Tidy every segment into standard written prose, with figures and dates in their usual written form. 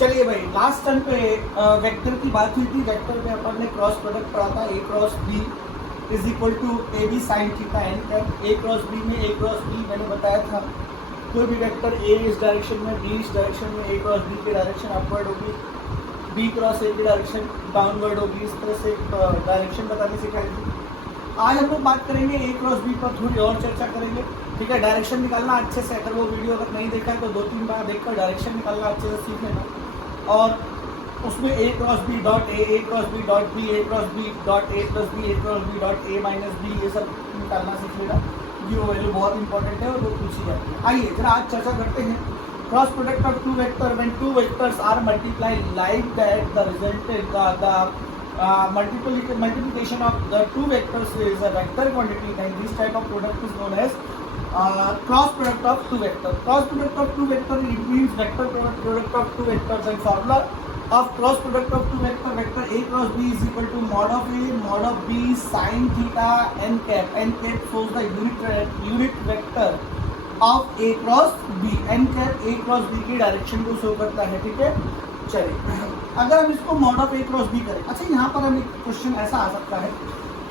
चलिए भाई, last time पे वेक्टर की बात हुई थी। वेक्टर में अपन ने क्रॉस प्रोडक्ट पढ़ा था, A cross B is equal to A B sine theta N cap. A cross B में ए क्रॉस बी मैंने बताया था, कोई भी वेक्टर ए इस डायरेक्शन में, बी इस डायरेक्शन में, ए क्रॉस बी की डायरेक्शन अपवर्ड होगी, बी क्रॉस ए की डायरेक्शन डाउनवर्ड होगी। इस तरह से डायरेक्शन बताने सिखाई थी। आज हम लोग बात करेंगे ए क्रॉस बी पर, थोड़ी और चर्चा करेंगे। ठीक है, डायरेक्शन निकालना अच्छे से, अगर वो वीडियो अगर नहीं देखा है तो 2-3 बार देखकर डायरेक्शन निकालना अच्छे से सीख लेना। और उसमें A cross B dot A cross B dot B, A cross B dot A plus B, A cross B dot A minus B, ये सब निकालना सीख लेना। ये वैल्यू बहुत इंपॉर्टेंट है और वो पूछी जाती है। आइए जरा आज चर्चा करते हैं। Cross product of two vector when two vectors are multiplied like that the resulted multiplication of the two vectors is a vector quantity, and this type of product is known as cross product of two vectors. Cross product of two vectors, it means vector product of two vectors, and formula of cross product of two vector A cross B is equal to mod of A mod of B sin theta n cap. N cap shows the unit vector of A cross B. N cap A cross B की direction को show करता है। ठीक है, चलिए अगर हम इसको mod of A cross B करें। अच्छा, यहाँ पर हम एक क्वेश्चन ऐसा आ सकता है,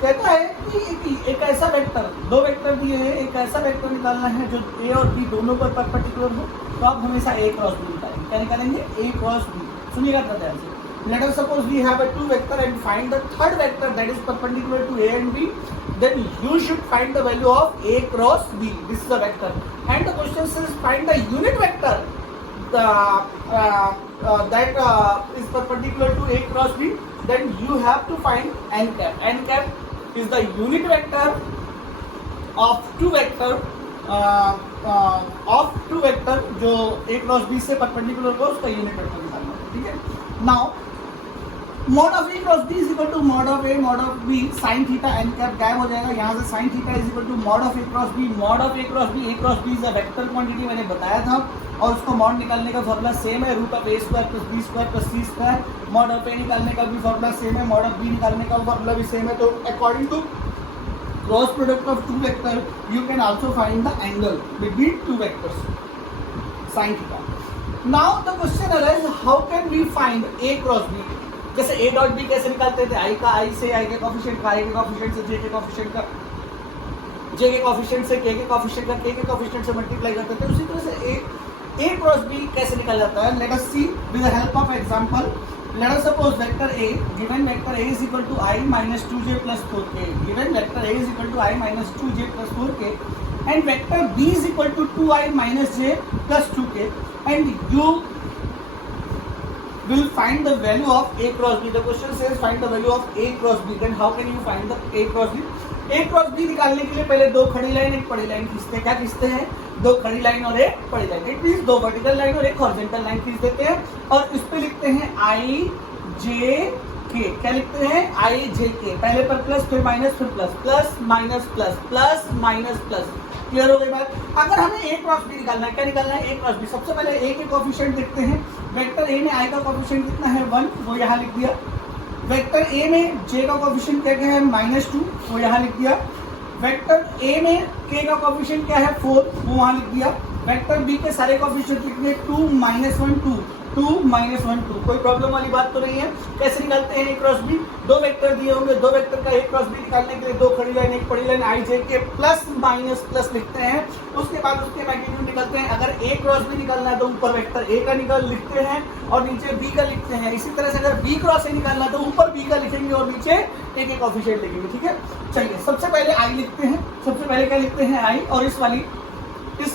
कहता है कि एक ऐसा वेक्टर, दो वेक्टर दिए हैं, एक ऐसा वेक्टर निकालना है जो ए और बी दोनों पर परपेंडिकुलर हो, तो आप हमेशा ए क्रॉस बी निकालेंगे। क्या निकालेंगे? ए क्रॉस बी। सुनिएगा ध्यान से। Let us suppose we have a two vector and find the third vector that is perpendicular to A and B. Then you should find the value of A cross B. This is a vector, and the question says find the unit vector that is perpendicular to A cross B. Then you have to find n cap. N cap is the unit vector of two vector जो A cross B से perpendicular हो, उसका unit vector निकालना है। ठीक है, now mod of A cross B is equal to mod of A mod of B sin theta n cap गायब हो जाएगा। यहाँ से sin theta is equal to mod of A cross B। mod of A cross B is a vector quantity, मैंने बताया था, और उसको मॉड निकालने का फॉर्मूला सेम है, root of A square plus B square plus C square. Mod of A निकालने का भी फॉर्मूला सेम है, मॉड ऑफ बी निकालने का फॉर्मूला भी सेम है। तो according to cross product of two vector you can also find the angle between two vectors sin theta. Now the question arise, how can we find A cross B? जैसे A dot B कैसे निकालते थे? आई का आई से, आई के coefficient का आई के coefficient से, जे के कोफिशिएंट का जे के कोफिशिएंट से, के कोफिशिएंट का के कोफिशिएंट से मल्टीप्लाई करते थे। उसी तरह से ए क्रॉस बी कैसे निकल जाता है? Let us see with the help of example. Let us suppose vector A, given vector A is equal to I minus 2j plus 4k। Given vector A is equal to I minus 2j plus 4k and vector B is equal to 2i minus j plus 2k, and you will find the value of A cross B. The question says find the value of A cross B. Then how can you find the A cross B? A cross B निकालने के लिए पहले दो खड़ी line एक पड़ी line खींचते हैं। क्या खींचते हैं? दो खड़ी लाइन और एक पड़ी लाइन। इट मींस दो वर्टिकल लाइन और एक हॉरिजॉन्टल लाइन खींच देते हैं, और इस पे लिखते हैं I J K। क्या लिखते हैं? I J K। पहले पर प्लस, फिर माइनस, फिर plus, plus minus plus, plus minus plus. Clear हो गई बात? अगर हमें ए क्रॉस बी निकालना है, क्या निकालना है? A cross B. सबसे पहले ए के कोफिशिएंट देखते हैं। वेक्टर ए में आई का कोफिशिएंट कितना है? 1, वो यहाँ लिख दिया। वेक्टर ए में जे का कोफिशिएंट क्या है? -2, वो यहाँ लिख दिया। वेक्टर ए में के का कोफिशिएंट क्या है? 4, वो वहाँ लिख दिया। वेक्टर बी के सारे कोफिशिएंट लिखने 2, -1, 2, 2, -1, 2। कोई प्रॉब्लम वाली बात तो नहीं है। कैसे निकालते हैं ए क्रॉस बी? दो वेक्टर दिए होंगे, दो वेक्टर का ए क्रॉस बी निकालने के लिए दो खड़ी लाइन एक पड़ी लाइन आई जे के प्लस माइनस प्लस लिखते हैं। उसके बाद उसके मैग्नीट्यूड निकलते हैं। अगर ए क्रॉस बी निकालना है तो ऊपर वेक्टर ए का निकाल लिखते हैं और नीचे बी का लिखते हैं। इसी तरह से अगर बी क्रॉस ए निकालना है तो ऊपर बी का लिखेंगे और नीचे ए के कोफिशिएंट लिखेंगे। ठीक है, चलिए सबसे पहले आई लिखते हैं। सबसे पहले क्या लिखते हैं? आई, और इस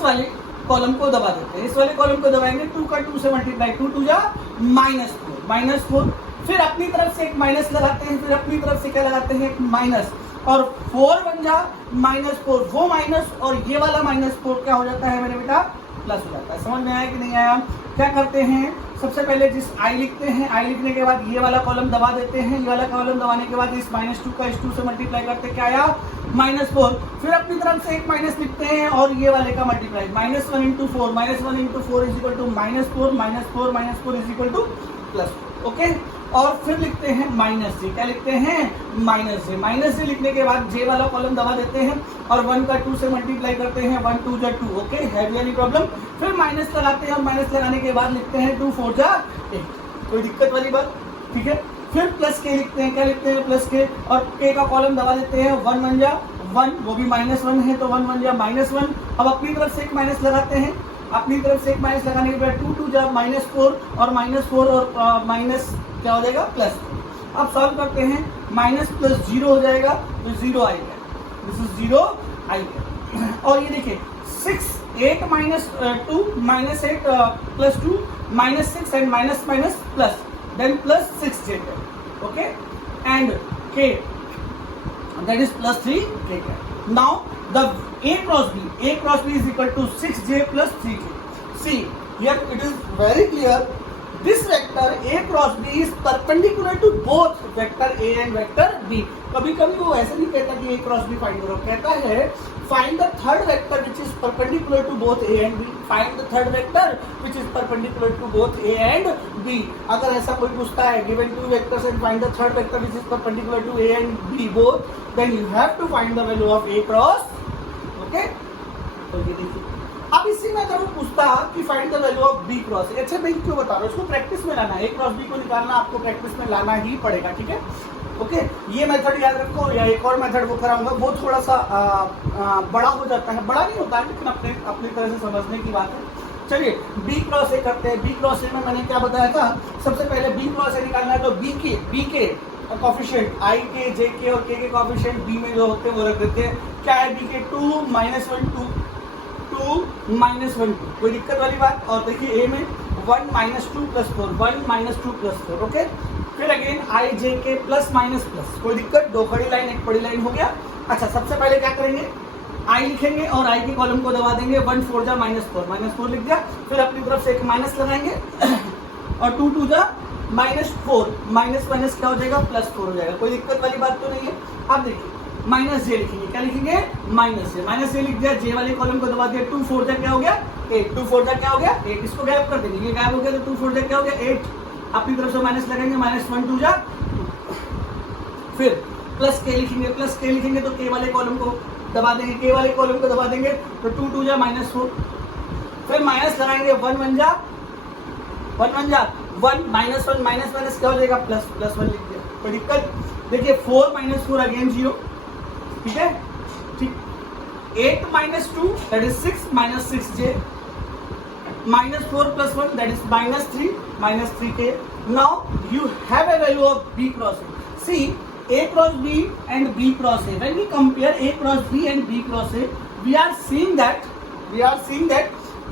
वाली कॉलम को दबा देते हैं। इस वाले कॉलम को दबाएंगे, 2 का 2 से मल्टीप्लाई, 2 2 जा -4, फिर अपनी तरफ से एक माइनस लगाते हैं, फिर अपनी तरफ से क्या लगाते हैं? एक माइनस, और 4 बन जा -4, वो माइनस और ये वाला -4 क्या हो जाता है मेरे बेटा? प्लस हो जाता है। समझ में आया कि नहीं आया? क्या करते हैं? सबसे पहले जिस आई लिखते हैं, आई लिखने के बाद ये वाला कॉलम दबा देते हैं। ये वाला कॉलम दबाने के बाद इस -2 का इस 2 से मल्टीप्लाई करते क्या आया? -4, फिर अपनी तरफ से एक माइनस लिखते हैं और ये वाले का multiply, -1 × 4, -1 × 4 is equal to -4, -4 is equal to plus. Okay, और फिर लिखते हैं -j। क्या लिखते हैं? -j लिखने के बाद जे वाला कॉलम दबा देते हैं और 1 का 2 से मल्टीप्लाई करते हैं, 1 2 जा 2। Okay, have any problem? फिर माइनस लगाते हैं और माइनस लगाने के बाद लिखते हैं 2 4 जा 8। कोई दिक्कत वाली बात, ठीक है। फिर प्लस के लिखते हैं, क्या लिखते हैं प्लस के, और के का कॉलम दबा देते हैं, 1 1 जा 1, वो भी -1 है तो 1 1 जा -1। अब अपनी तरफ से एक माइनस लगाते हैं, अपनी तरफ से एक माइनस लगाने के बाद 2 2 जा -4 और -4 और माइनस क्या हो जाएगा प्लस। अब सॉल्व करते हैं, माइनस प्लस 0 हो जाएगा तो 0 आएगा, दिस इज 0 आएगा। और ये देखिए 6 8 minus 2 minus 8 plus 2 -6 and minus minus plus, then plus 6j, okay, and k that is plus 3k. Now the a cross b is equal to 6j plus 3k. See here it is very clear, this vector a cross b is perpendicular to both vector a and vector b. कभी कभी वो ऐसे नहीं कहता कि a cross b find करो, कहता है find the third vector which is perpendicular to both a and b. Find the third vector which is perpendicular to both a and b. अगर ऐसा कोई पूछता है given two vectors and find the third vector which is perpendicular to a and b both, then you have to find the value of a cross, okay? तो ये देखिए, अब इसी में अगर वो पूछता कि find the value of b cross a, अच्छा मैं क्यों बता रहा हूँ, इसको प्रैक्टिस में लाना है, a क्रॉस b को निकालना आपको प्रैक्टिस में लाना ही पड़ेगा, ठीक है, ओके। ये मेथड याद रखो, या एक और मेथड वो कराऊंगा, वो थोड़ा सा बड़ा हो जाता है, बड़ा नहीं होता है लेकिन अपनी तरह से समझने की बात है। चलिए बी क्रॉस ए करते हैं। बी क्रॉस ए में मैंने क्या बताया था, सबसे पहले बी क्रॉस ए निकालना है तो बी के कॉफिशिएंट आई के, जे के और के कॉफिशिएंट बी में जो होते हैं वो रख देते हैं। क्या है बी के 2 -1 2 2 -1 2, कोई दिक्कत वाली बात। और देखिए ए में 1 -2 + 4 1 -2 + 4, ओके। फिर अगेन आई जे के प्लस माइनस प्लस, कोई दिक्कत, दो खड़ी लाइन एक बड़ी लाइन हो गया। अच्छा सबसे पहले क्या करेंगे, आई लिखेंगे और आई के कॉलम को दबा देंगे, 1 4 जा -4 लिख दिया। फिर अपनी तरफ से एक माइनस लगाएंगे और 2 2 जा -4, माइनस माइनस क्या हो जाएगा +4 हो जाएगा, कोई दिक्कत वाली बात तो नहीं है। अब देखिए माइनस जे लिखेंगे, क्या लिखेंगे माइनस जे लिख दिया, जे वाले कॉलम को दबा दिया, 2 4 जा क्या हो गया 8, 2 4 जा क्या हो गया 8, इसको गायब कर देंगे, ये गायब हो गया तो 2 4 जा क्या हो गया 8, अपनी तरफ से माइनस लगाएंगे, -1 2 जा 2, फिर प्लस के लिखेंगे तो के वाले कॉलम को दबा देंगे, के वाले कॉलम को दबा देंगे तो 2 2 जा -4, फिर माइनस लगाएंगे 1 1 जा 1 -1 माइनस क्या हो जाएगा +1 लिख दिया, कोई दिक्कत। देखिए 4 - 4 अगेन 0, ठीक है, ठीक। 8 - 2 that is 6 -6j, -4 + 1 that is -3 3k. Now you have a value of b cross a. See a cross b and b cross a, when we compare a cross b and b cross a, we are seeing that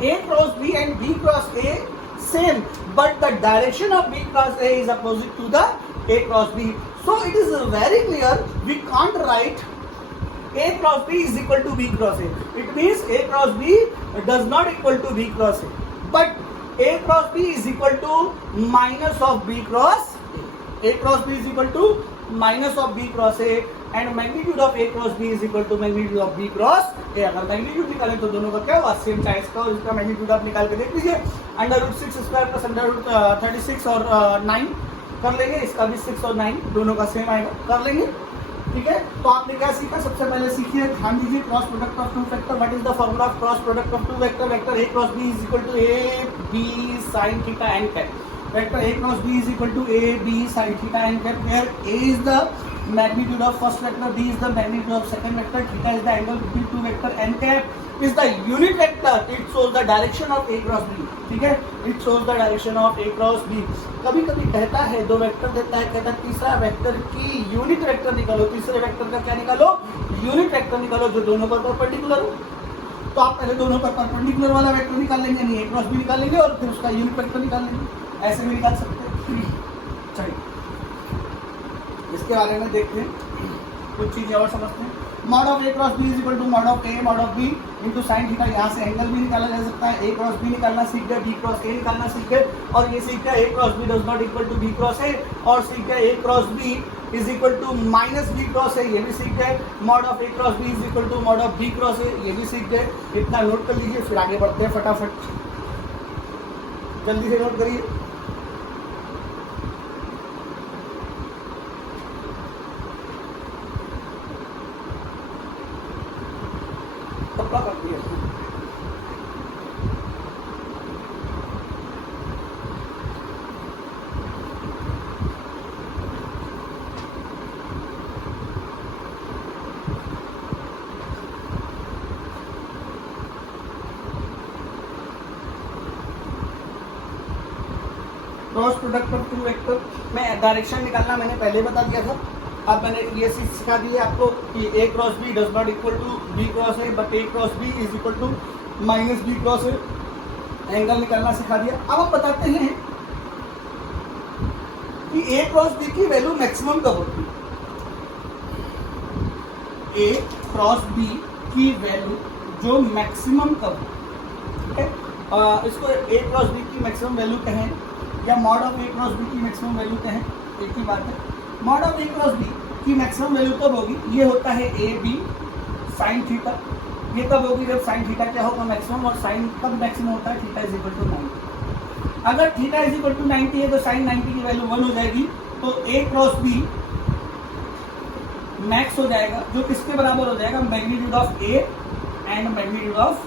a cross b and b cross a same, but the direction of b cross a is opposite to the a cross b. So it is very clear, we can't write a cross b is equal to b cross a. It means a cross b does not equal to b cross a, but a cross b is equal to minus of b cross a. A cross b is equal to minus of b cross a and magnitude of a cross b is equal to magnitude of b cross a. अगर magnitude निकालें तो दोनों का क्या हुआ same था, इसका और इसका मैग्नीट्यूड आप निकाल के देख लीजिए, √6² + √36 और 9 कर लेंगे, इसका भी 6 और 9 दोनों का सेम आएगा, कर लेंगे, ठीक है। तो आपने क्या सीखा, सबसे पहले सीखिए, ध्यान दीजिए, cross product of two vector, what is the formula of cross product of two vector, vector a cross b is equal to a b sin theta and cap, vector a cross b is equal to a b sin theta and cap, where a is the magnitude of first vector, b is the magnitude of second vector, theta is the angle between two vector, n cap is the unit vector, it shows the direction of a cross b, ठीक है, it shows the direction of a cross b। कभी कभी कहता है दो vector देता है, कहता है तीसरा वेक्टर की यूनिट वेक्टर निकालो, तीसरे वेक्टर का क्या निकालो यूनिट वेक्टर निकालो जो दोनों पर परपेंडिकुलर हो। तो आप पहले दोनों पर परपेंडिकुलर वाला वेक्टर निकाल लेंगे, नहीं a क्रॉस b निकाल लेंगे और फिर उसका यूनिट वेक्टर निकाल लेंगे, ऐसे भी निकाल सकते हैं। चलिए इसके बारे में देखते हैं, कुछ चीजें और समझते हैं। Mod of a cross b is equal to mod of a mod of b into sine theta, यहाँ से एंगल भी निकाला जा सकता है, a क्रॉस b निकालना सीख गए, b क्रॉस a निकालना सीख गए, और ये सीख गए a cross b does not equal to b cross a, और सीख गए a cross b is equal to -b cross a, ये भी सीख गए। Mod of a cross b is equal to mod of b cross a, ये भी सीख गए। इतना नोट कर लीजिए, फिर आगे बढ़ते हैं फटाफट, जल्दी से नोट करिए। कर दिया क्रॉस प्रोडक्ट पर टू वेक्टर में डायरेक्शन निकालना मैंने पहले बता दिया था। अब मैंने ये चीज सिखा दी है आपको कि A cross B does not equal to B cross A, but A cross B is equal to minus B cross A. Angle निकालना सिखा दिया। अब हम बताते हैं कि ए क्रॉस बी की वैल्यू मैक्सिमम कब होती है। ए क्रॉस बी की वैल्यू जो मैक्सिमम कब, ठीक है, इसको ए क्रॉस बी की मैक्सिमम वैल्यू कहें या mod of A cross B की मैक्सिमम वैल्यू कहें, एक ही बात है। Mod of A cross B की मैक्सिमम वैल्यू कब होगी, ये होता है ए बी साइन थीटा। ये कब होगी, जब साइन थीटा क्या होगा मैक्सिमम, और साइन कब मैक्सिमम होता है, थीटा इज इक्वल टू 90। अगर थीटा इज इक्वल टू 90 है तो साइन 90 की वैल्यू 1 हो जाएगी, तो ए क्रॉस बी मैक्स हो जाएगा, जो किसके बराबर हो जाएगा, magnitude of A and magnitude of,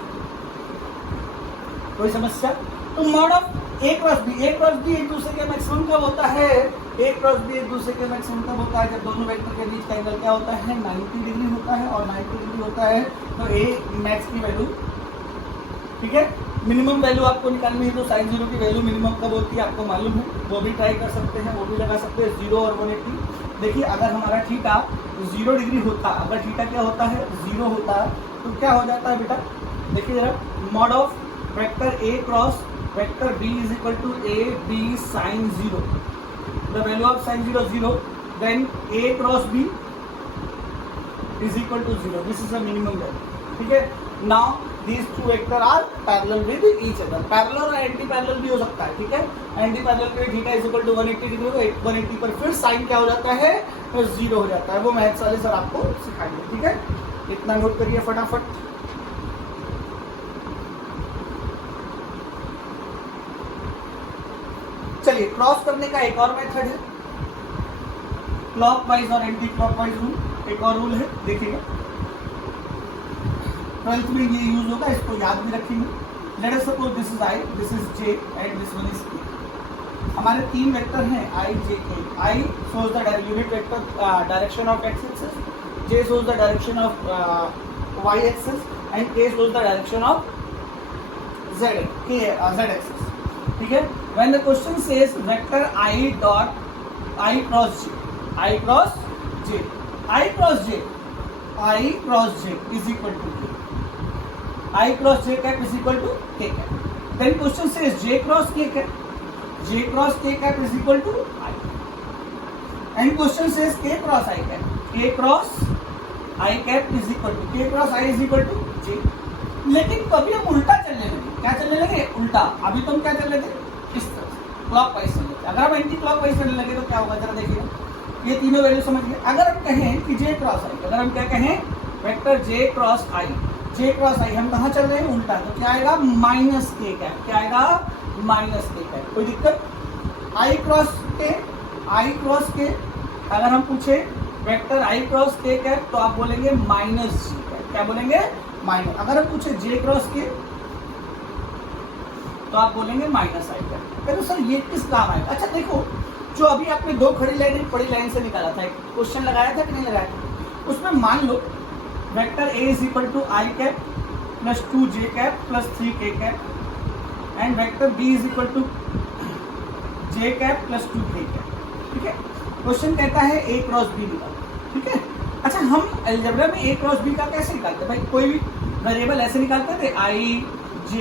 कोई समस्या। तो mod of A cross B एक दूसरे के मैक्सिमम कब होता है, ए क्रॉस बी एक दूसरे के मैक्सिमम कब होता है, जब दोनों वेक्टर के बीच का एंगल क्या होता है, 90 डिग्री होता है, और 90 डिग्री होता है तो ए मैक्स की वैल्यू, ठीक है। मिनिमम वैल्यू आपको निकालनी है तो साइन जीरो की वैल्यू मिनिमम कब होती है आपको मालूम है, वो भी ट्राई कर सकते हैं, वो भी लगा सकते हैं 0 और 180। देखिए अगर हमारा थीटा 0 डिग्री होता, अगर थीटा क्या होता है 0 होता तो क्या हो जाता है बेटा, देखिए जरा, mod of vector A cross vector B is equal to A B sine 0, the value of sine 0 0, then A cross B is equal to 0, this is the minimum value, ठीक है। Now these two vector are parallel with each other, parallel और anti parallel भी हो सकता है, ठीक है। Anti parallel पे theta is equal to 180 degree हो, 180 पर फिर साइन क्या हो जाता है, 0 हो जाता है, वो मैथ्स वाले सर आपको सिखाएंगे, ठीक है। इतना नोट करिए फटाफट। चलिए क्रॉस करने का एक और मेथड है, क्लॉकवाइज और एंटी क्लॉकवाइज रूल, एक और रूल है, देखिएगा 12th में ये यूज होगा, इसको याद भी रखेंगे। Let us suppose this is I, this is J and this one is K. हमारे तीन वेक्टर हैं I J K. I shows the unit vector direction of X axis, J shows the direction of Y axis and K shows the direction of Z axis, ठीक है। When the question says vector I dot I cross J, I cross J, I cross J, I cross J is equal to के, I cross j cap is equal to k cap. Then question says j cross k cap. J cross k cap is equal to I. And question says k cross I cap. K cross I cap is equal to k cross I is equal to j. लेकिन कभी हम उल्टा चलने लगे, क्या चलने लगे, उल्टा। अभी तो हम क्या चल रहे थे, इस तरह से क्लॉक वाइज चल रहे थे। अगर हम एंटी क्लॉक वाइज चलने लगे तो क्या होगा, जरा देखिए, ये तीनों वैल्यू समझिए। अगर हम कहें कि j क्रॉस I, अगर हम क्या कहें, vector j cross I, J cross I, हम कहाँ चल रहे हैं, उल्टा, तो क्या आएगा, माइनस के कैप, क्या आएगा, माइनस के कैप। कोई दिक्कत, आई क्रॉस के, आई क्रॉस के, अगर हम पूछे वेक्टर आई क्रॉस के कैप तो आप बोलेंगे माइनस जी कैप, क्या बोलेंगे, माइनस। अगर हम पूछे जे क्रॉस के तो आप बोलेंगे माइनस आई कैप। तो सर ये किस काम आएगा, अच्छा देखो, जो अभी आपने दो खड़ी लाइन एक बड़ी लाइन से निकाला था, क्वेश्चन लगाया था कि नहीं लगाया था, उसमें मान लो vector A is equal to I cap plus 2j cap plus 3k cap and vector B is equal to j cap plus 2k cap, ठीक है। क्वेश्चन कहता है A क्रॉस B निकालो, ठीक है। अच्छा हम अलजेब्रा में A क्रॉस B का कैसे निकालते, भाई कोई भी वेरिएबल ऐसे निकालते थे, I J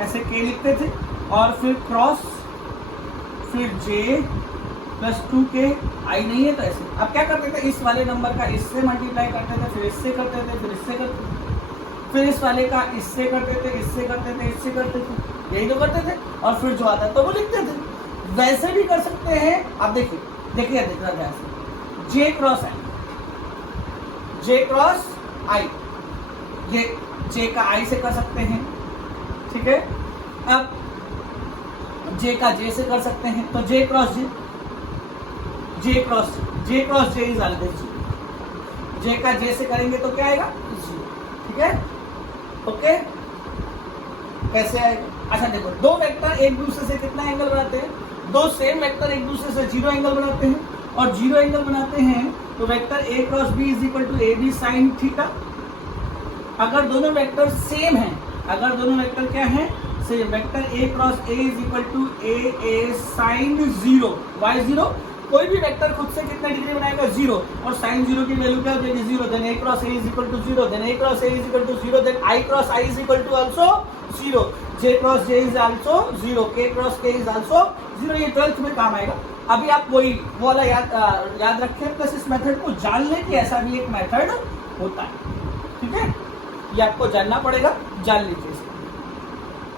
ऐसे k लिखते थे और फिर क्रॉस, फिर J प्लस 2k, आई नहीं है तो ऐसे। अब क्या करते थे, इस वाले नंबर का इससे मल्टीप्लाई करते थे, फिर इससे करते थे, फिर इससे करते थे, फिर इस वाले का इससे करते थे, इससे करते थे, इससे करते थे, यही तो करते थे, और फिर जो आता है तो वो लिखते थे। वैसे भी कर सकते हैं। अब देखिए देखिए देखिए वैसे जे क्रॉस आई, जे क्रॉस आई, ये जे का आई से कर सकते हैं, ठीक है। अब जे का जे से कर सकते हैं, तो J cross J, J cross J is always जी, जे का जे से करेंगे तो क्या आएगा, जी, ठीक है, ओके। कैसे आएगा, अच्छा देखो, दो वेक्टर एक दूसरे से कितना एंगल बनाते हैं, दो सेम वेक्टर एक दूसरे से 0 एंगल बनाते हैं, और 0 एंगल बनाते हैं तो vector A cross B is equal to A B sine theta. अगर दोनों वेक्टर सेम हैं, अगर दोनों वेक्टर क्या हैं, same vector A cross A is equal to A sine 0 y 0। कोई भी वेक्टर खुद से कितने डिग्री बनाएगा 0 और साइन 0 की वैल्यू क्या हो जाएगी 0। Then A cross A is equal to 0, then A cross A is equal to 0, then I cross I is equal to also 0, J cross J is also 0, K cross के is also 0। ये 12th में काम आएगा। अभी आप वही वाला याद रखें, प्लस इस मेथड को जान लें कि ऐसा भी एक मेथड होता है। ठीक है, ये आपको जानना पड़ेगा, जान लीजिए,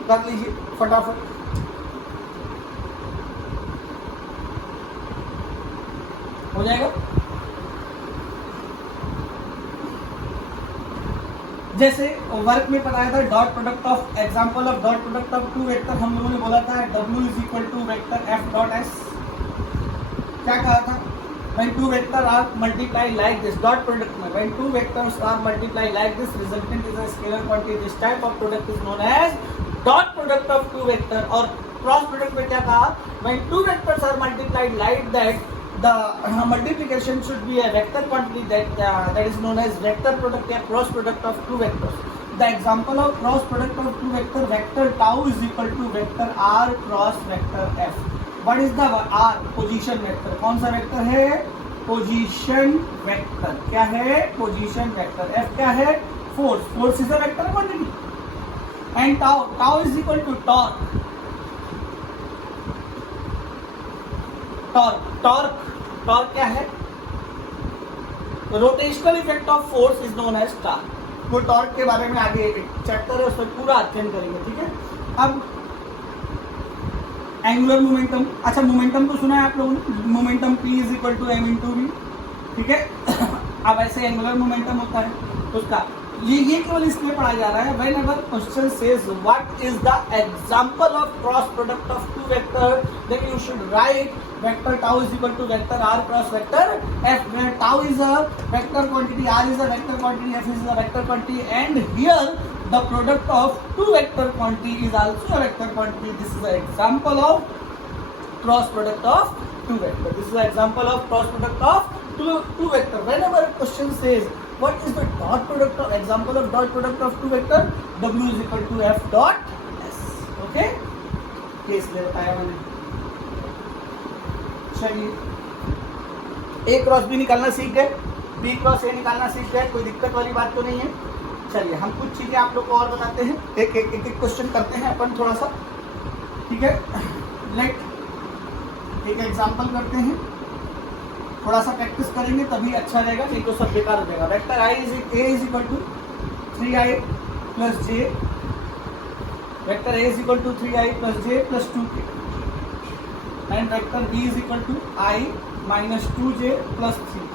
कर लीजिए फटाफट। हो जाएगा। जैसे वर्क में बताया था dot product of example of dot product of two vector, हम लोगों ने बोला था W is equal to vector F dot S। क्या कहा था? when two vectors are multiplied like this, dot product में when two vectors are multiplied like this, resultant is a scalar quantity. This type of product is known as dot product of two vector। और cross product में क्या कहा? when two vectors are multiplied like that, the multiplication should be a vector quantity that is known as vector product या cross product of two vectors। The example of cross product of two vector, vector tau is equal to vector r cross vector f। What is the r? Position vector. कौन सा vector है? Position vector. क्या है? Position vector. f क्या है? Force. Force is a vector quantity. And tau, tau is equal to torque. Torque, torque, torque क्या है? Rotational effect of force is known as torque. वो टॉर्क के बारे में आगे एक चैप्टर है, उसमें पूरा अध्ययन करेंगे। ठीक है, अब एंगुलर मोमेंटम। अच्छा, मोमेंटम तो सुना है आप लोगों ने, momentum P is equal to m into V. ठीक है, अब ऐसे एंगुलर मोमेंटम होता है उसका, ये केवल इसलिए पढ़ा जा रहा है whenever question says what is the example of cross product of two vector, then you should write vector tau is equal to vector r cross vector f, where tau is a vector quantity, r is a vector quantity, f is a vector quantity, and here the product of two vector quantity is also a vector quantity. This is the example of cross product of two vector. This is the example of cross product of two vector. Whenever a question says what is the dot product of example of dot product of two vector, W is equal to F dot S. Okay? Case ले बताया मैंने। चलिए, A cross B निकालना सीख गए, B cross A निकालना सीख गए, कोई दिक्कत वाली बात तो नहीं है। चलिए, हम कुछ चीजें आप लोग को और बताते हैं, एक क्वेश्चन करते हैं अपन थोड़ा सा। ठीक है, लेट एक एग्जांपल करते हैं, थोड़ा सा प्रैक्टिस करेंगे तभी अच्छा रहेगा, नहीं तो सब बेकार हो जाएगा। Vector I is equal to 3i plus J, vector A is equal to 3i plus J plus 2k, and vector B is equal to I minus 2j plus 3।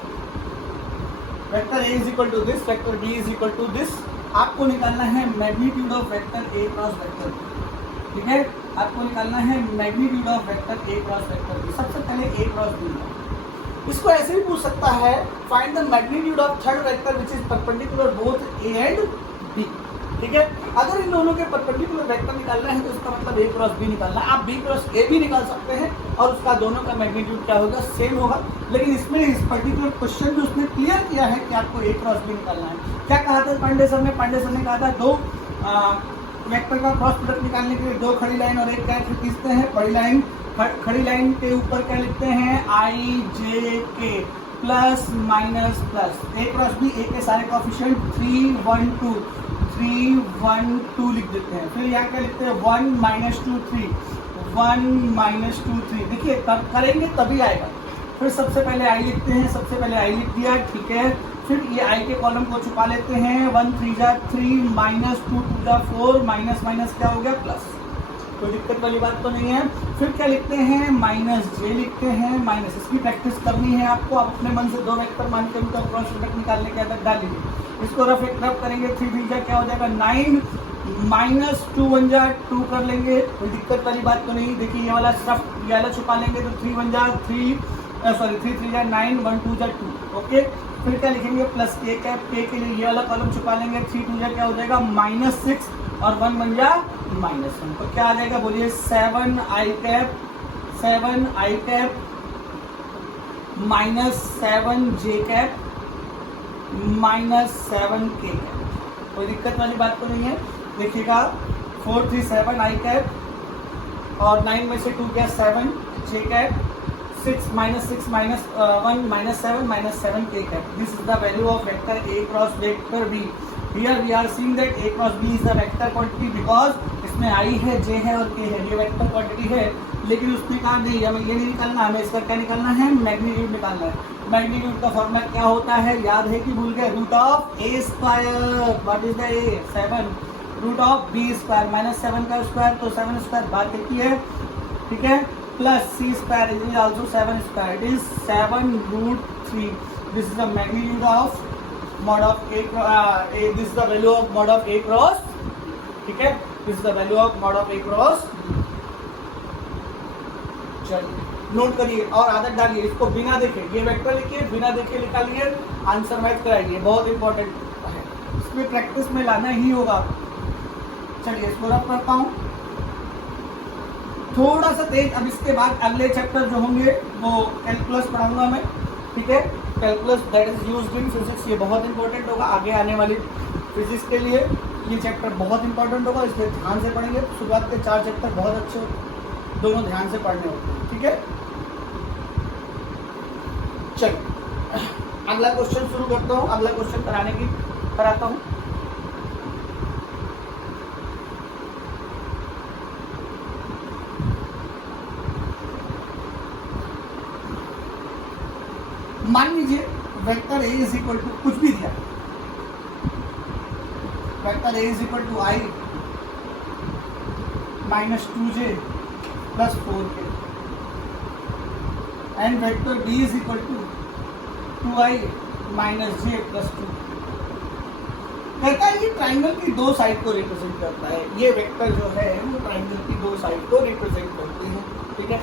Vector A is equal to this, vector B is equal to this. आपको निकालना है magnitude of vector A cross vector B. ठीक है, आपको निकालना है magnitude of vector A cross vector B. सबसे पहले ए क्रॉस बी। इसको ऐसे भी पूछ सकता है, find the magnitude of third vector which is perpendicular both A and B. ठीक है, अगर इन दोनों के परपेंडिकुलर वेक्टर निकालना है तो इसका मतलब ए क्रॉस बी निकालना है। आप बी क्रॉस ए भी निकाल सकते हैं और उसका दोनों का मैग्नीट्यूड क्या होगा? सेम होगा। लेकिन इसमें इस पर्टिकुलर क्वेश्चन में उसने क्लियर किया है कि आपको ए क्रॉस बी निकालना है। क्या कहा था पांडे सर ने? पांडे सर ने कहा था दो वेक्टर का क्रॉस प्रोडक्ट निकालने के लिए दो खड़ी लाइन और एक कैरेक्टर खींचते हैं। बड़ी लाइन, खड़ी लाइन के ऊपर क्या लिखते हैं? आई जे के प्लस माइनस प्लस। ए क्रॉस बी, ए के सारे कोएफिशिएंट 3 1 2 3 1 2 लिख देते हैं। फिर यहाँ क्या लिखते हैं? 1 माइनस 2 3 1 माइनस 2 3। देखिए करेंगे तभी आएगा। फिर सबसे पहले आई लिखते हैं, सबसे पहले आई लिख दिया। ठीक है, फिर ये आई के कॉलम को छुपा लेते हैं। 1 3 जा 3 माइनस 2 2 जा 4 माइनस माइनस क्या हो गया? प्लस। कोई दिक्कत वाली बात तो नहीं है। फिर क्या लिखते हैं? माइनस जे लिखते हैं। माइनस, इसकी प्रैक्टिस करनी है आपको। आप अपने मन से दो वेक्टर मान के उनका क्रॉस प्रोडक्ट निकालने के आदत डाल लीजिए। इसको रफ एक रफ करेंगे। 3 3 जा क्या हो जाएगा? 9 माइनस 2 1 जा 2 कर लेंगे। कोई दिक्कत वाली बात तो नहीं। देखिए ये वाला रफ ये वाला छुपा लेंगे तो 3 1 जा 3 3 जा 9 1 2 जा 2। ओके, फिर क्या लिखेंगे? प्लस के कैप, के के लिए ये वाला कॉलम छुपा लेंगे। 3 2 जा क्या हो जाएगा? माइनस 6 और 1 1 जा माइनस 1। तो क्या आ जाएगा? बोलिए 7 आई कैप माइनस 7 जे कैप माइनस 7 के कैप। कोई दिक्कत वाली बात तो नहीं है। देखिएगा 4 3 7 आई कैप, और 9 में से 2 गया 7 j cap, 6 minus 1 minus 7 k cap. This is the value of vector A cross vector B. Here we are seeing that A cross B is the vector quantity because इसमें I है, J है और K है, ये vector quantity है। लेकिन उसमें कहा नहीं, हमें ये नहीं निकालना, हमें इसका क्या निकालना है, मैग्नीट्यूड निकालना है। मैग्नीट्यूड का फॉर्मूला क्या होता है, याद है कि भूल गए, root of A square, what is the A 7, root of B square minus 7 का स्क्वायर, तो 7 स्क्वायर बात एक ही है, ठीक है, plus c square is also 7 square, it is 7 root 3. This is the magnitude of mod of A, this is the value of mod of A cross, ठीक है, this is the value of mod of A cross। चलिए note करिए और आदत डालिए, इसको बिना देखे, ये वेक्टर लिखिए, बिना देखे निकालिए, आंसर मैच कराइए, बहुत इंपॉर्टेंट है, इसमें प्रैक्टिस में लाना ही होगा। चलिए इसको रब करता हूँ थोड़ा सा तेज। अब इसके बाद अगले चैप्टर जो होंगे वो कैलकुलस पढ़ाऊंगा मैं, ठीक है, calculus that is used in physics, ये बहुत इंपॉर्टेंट होगा आगे आने वाली फिजिक्स के लिए, ये चैप्टर बहुत इंपॉर्टेंट होगा, इसलिए ध्यान से पढ़ेंगे। शुरुआत के 4 चैप्टर बहुत अच्छे होते, दोनों ध्यान से पढ़ने होते हैं, ठीक है। चलो अगला क्वेश्चन शुरू करता हूँ, अगला क्वेश्चन कराता हूँ। मान लीजिए vector A is equal to कुछ भी दिया, vector A is equal to I minus 2j plus 4k and vector B is equal to 2i minus j plus 2। कहता है ये ट्राइंगल की दो साइड को रिप्रेजेंट करता है, ये वेक्टर जो है वो ट्राइंगल की दो साइड को रिप्रेजेंट करती है, ठीक है।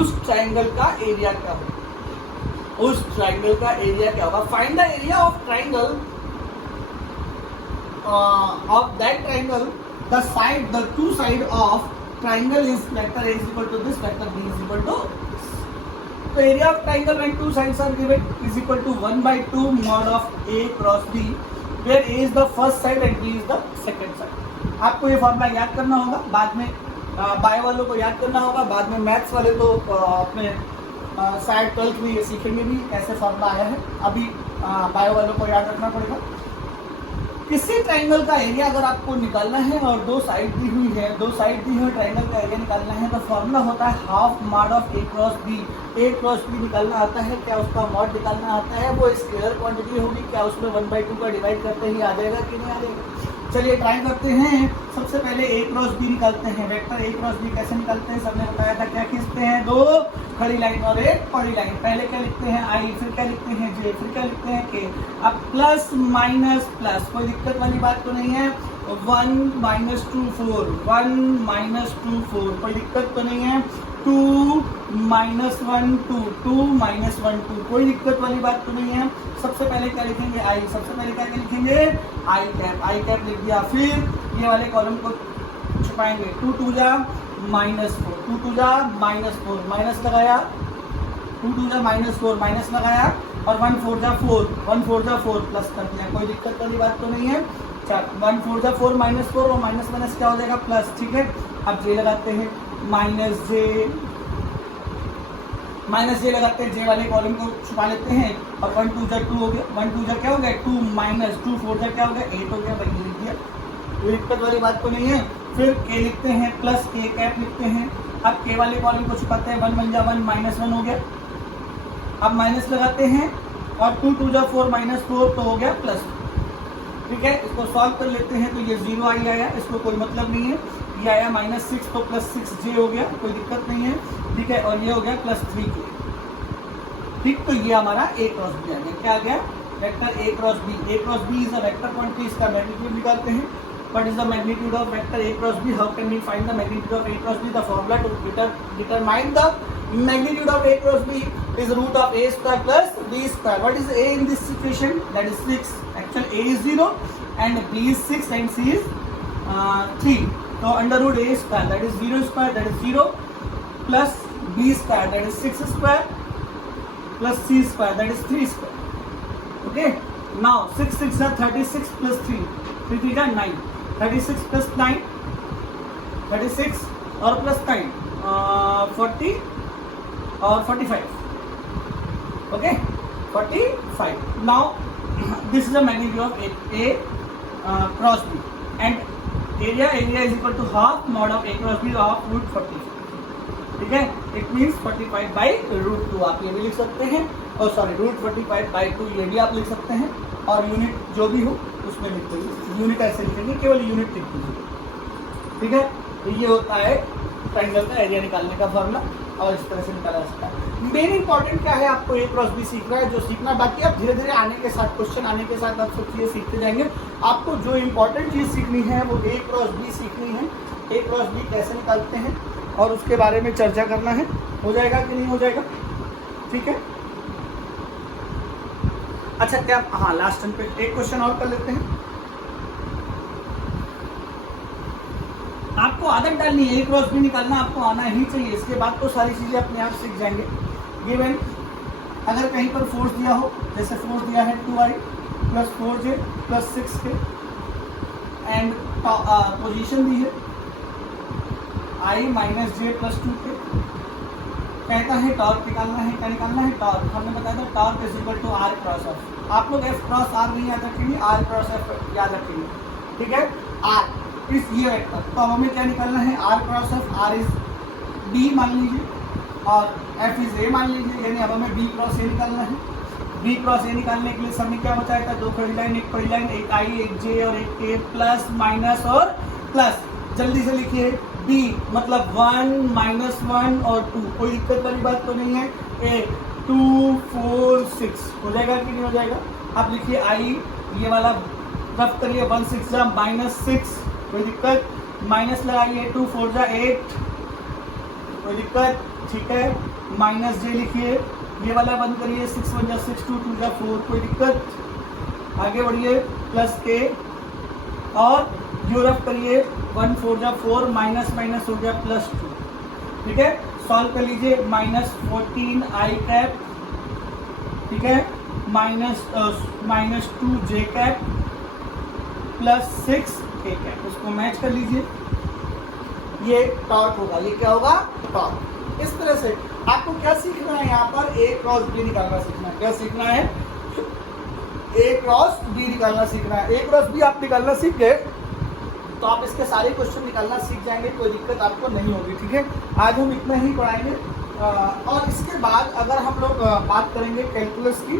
उस ट्राइंगल का एरिया क्या होगा, उस ट्राइंगल का एरिया क्या होगा, find the area of triangle of that triangle, the side, the two side of triangle is vector A is equal to this, vector B is equal to this. तो area of triangle when two sides are given is equal to 1/2 mod of A cross B, where A is the first side and B is the second side. आपको ये formula याद करना होगा, बाद में bio वालों को याद करना होगा, बाद में मैथ्स वाले तो अपने शायद 12th में ये सीखेंगे भी कैसे फॉर्मूला आया है, अभी बायो वालों को याद रखना पड़ेगा। किसी ट्राइंगल का एरिया अगर आपको निकालना है और दो साइड दी हुई है, दो साइड दी हुई ट्राइंगल का एरिया निकालना है तो फॉर्मूला होता है half mod of A cross B। A cross B निकालना आता है, क्या उसका मॉड निकालना आता है, वो स्केलर क्वांटिटी होगी, क्या उसमें 1/2 का डिवाइड करते ही आ जाएगा कि नहीं आ जाएगा। चलिए ट्राई करते हैं। सबसे पहले A क्रॉस B निकालते हैं, वेक्टर A क्रॉस B कैसे निकालते हैं सबने बताया था, क्या खींचते हैं, दो खड़ी लाइन और एक पड़ी लाइन। पहले क्या लिखते हैं I, फिर क्या लिखते हैं J, फिर क्या लिखते हैं K। अब प्लस माइनस प्लस, कोई दिक्कत वाली बात तो नहीं है, 1 - 2 4, 1 - 2 4, कोई दिक्कत तो नहीं है, 2 - 1 2, 2 - 1 2, कोई दिक्कत वाली बात तो नहीं है। सबसे पहले क्या लिखेंगे I, सबसे पहले क्या लिखेंगे I कैप लिख दिया, फिर ये वाले कॉलम को छुपाएंगे, 2 2 जा -4, 2 2 जा -4, माइनस लगाया, 2 2 जा -4 माइनस लगाया, और 1 4 जा 4, 1 4 जा 4 प्लस कर दिया, कोई दिक्कत वाली बात तो नहीं है। 1 4 जा 4 -4 और माइनस माइनस क्या हो जाएगा प्लस, ठीक है। अब J लगाते हैं, माइनस जे लगाते हैं, J वाले कॉलम को छुपा लेते हैं, और 1 2 जा 2 हो गया, 1 2 जा क्या हो गया 2 माइनस 2 4 जा क्या हो गया 8 हो गया, वही लिख दिया, कोई दिक्कत वाली बात तो नहीं है। फिर K लिखते हैं, प्लस K कैप लिखते हैं, अब K वाले कॉलम को छुपाते हैं, 1 1 जा 1 -1 हो गया, अब माइनस लगाते हैं, और 2 2 जा 4 -4 तो हो गया प्लस, ठीक है। इसको सॉल्व कर लेते हैं तो ये 0 आई आया, इसको कोई मतलब नहीं है, ये आया -6 तो +6J हो गया, कोई दिक्कत नहीं है, ठीक है। और ये हो गया +3K, ठीक। तो ये हमारा A क्रॉस B आ गया, क्या आ गया vector A cross B। A cross B is a vector quantity, इसका मैग्नीट्यूड निकालते हैं। What is the magnitude of vector A cross B? How can we find the magnitude of A cross B? The formula to determine the magnitude of A cross B is root of A square plus B square. What is A in this situation? That is 6. Actually A is 0 and B is 6 and C is 3. So under root A square, that is 0 square, that is 0, plus B square, that is 6 square, plus C square, that is 3 square. Okay. Now 6 6 are 36 plus 3, 3 3 are 9. 36 plus 9, 36 और plus 9 40 और 45. Okay, 45. Now this is the magnitude of A cross B, and area is equal to half mod of A cross B of root 45. ठीक है, it means 45 by root 2 आप ये भी लिख सकते हैं, और सॉरी रूट 45 बाई 2 ये भी आप लिख सकते हैं, और यूनिट जो भी हो उसमें लिख दीजिए, यूनिट ऐसे लिखेंगे, केवल यूनिट लिख दीजिए. ठीक है, तो ये होता है ट्राइंगल का एरिया निकालने का फॉर्मूला, और इस तरह से निकाला जा सकता है. मेन इंपॉर्टेंट क्या है, आपको ए क्रॉस बी सीखना है, जो सीखना, बाकी आप धीरे धीरे आने के साथ, क्वेश्चन आने के साथ आप सब चीज़ें सीखते जाएंगे. आपको जो इंपॉर्टेंट चीज़ सीखनी है वो ए क्रॉस बी सीखनी है. ए क्रॉस बी कैसे निकालते हैं और उसके बारे में चर्चा करना है. हो जाएगा कि नहीं हो जाएगा? ठीक है. अच्छा, क्या हाँ लास्ट टाइम पे एक क्वेश्चन और कर लेते हैं. आपको आदत डालनी है, ए क्रॉस बी निकालना आपको आना ही चाहिए, इसके बाद तो सारी चीज़ें अपने आप सीख जाएंगे. गिवन अगर कहीं पर फोर्स दिया हो, जैसे फोर्स दिया है 2i plus 4j plus 6k, and position दी है i minus j plus 2k. कहता है टॉर्क निकालना है. क्या निकालना है? टॉर्क. हमने बताया था torque is equal to r cross f. आप लोग f क्रॉस r नहीं याद रखेंगे, r क्रॉस f याद रखेंगे. ठीक है, r इस ये वेक्टर, तो अब हमें क्या निकालना है? r cross f. r is b मान लीजिए और f इज a मान लीजिए, यानी अब हमें b क्रॉस a निकालना है. b क्रॉस a निकालने के लिए सबने क्या बताया था? दो खड़ी लाइन, एक पड़ी लाइन, एक i एक j और एक k, प्लस माइनस और प्लस. जल्दी से लिखिए, b मतलब 1 माइनस 1 और 2, कोई दिक्कत वाली बात तो नहीं है. a 2 4 6 हो जाएगा कि नहीं हो जाएगा? आप लिखिए i, ये वाला रफ करिए, 1 6 जा माइनस 6, कोई दिक्कत? माइनस लगाइए, 2 4 जा 8, कोई दिक्कत? ठीक है. माइनस j लिखिए, ये वाला बंद करिए, 6 1 जा 6 2 2 जा 4, कोई दिक्कत? आगे बढ़िए, प्लस k और यू रफ करिए, 1 4 जा 4, माइनस माइनस हो गया प्लस 2. ठीक है, सॉल्व कर लीजिए. माइनस 14 i कैप, ठीक है, minus 2 j cap plus 6 k cap, उसको मैच कर लीजिए. ये टॉर्क होगा. ये क्या होगा? टॉर्क. इस तरह से आपको क्या सीखना है यहाँ पर? ए क्रॉस बी निकालना सीखना है. क्या सीखना है? ए क्रॉस बी निकालना सीखना है. ए क्रॉस बी आप निकालना सीख गए तो आप इसके सारे क्वेश्चन निकालना सीख जाएंगे, कोई दिक्कत आपको नहीं होगी. ठीक है, आज हम इतना ही पढ़ाएंगे. और इसके बाद अगर हम लोग बात करेंगे कैलकुलस की,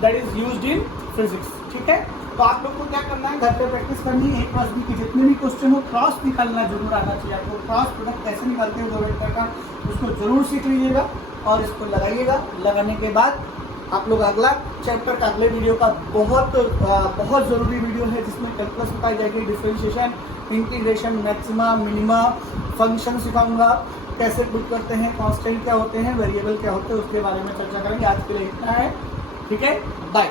that is used in physics. ठीक है, तो आप लोग को क्या करना है? घर पे प्रैक्टिस करनी है. ए क्रॉस बी की जितने भी क्वेश्चन हो, क्रॉस निकालना जरूर आना चाहिए आपको. क्रॉस प्रोडक्ट कैसे निकालते हैं दो वेक्टर का, उसको जरूर सीख लीजिएगा और इसको लगाइएगा. लगाने के बाद आप लोग अगला चैप्टर का, अगले वीडियो का बहुत ज़रूरी वीडियो है जिसमें कैलकुलस बताई जाएगी, differentiation, integration, maxima, minima, function सिखाऊंगा, कैसे पुट करते हैं, कांस्टेंट क्या होते हैं, वेरिएबल क्या होते हैं, उसके बारे में चर्चा करेंगे. आज के लिए इतना है. ठीक है, बाय.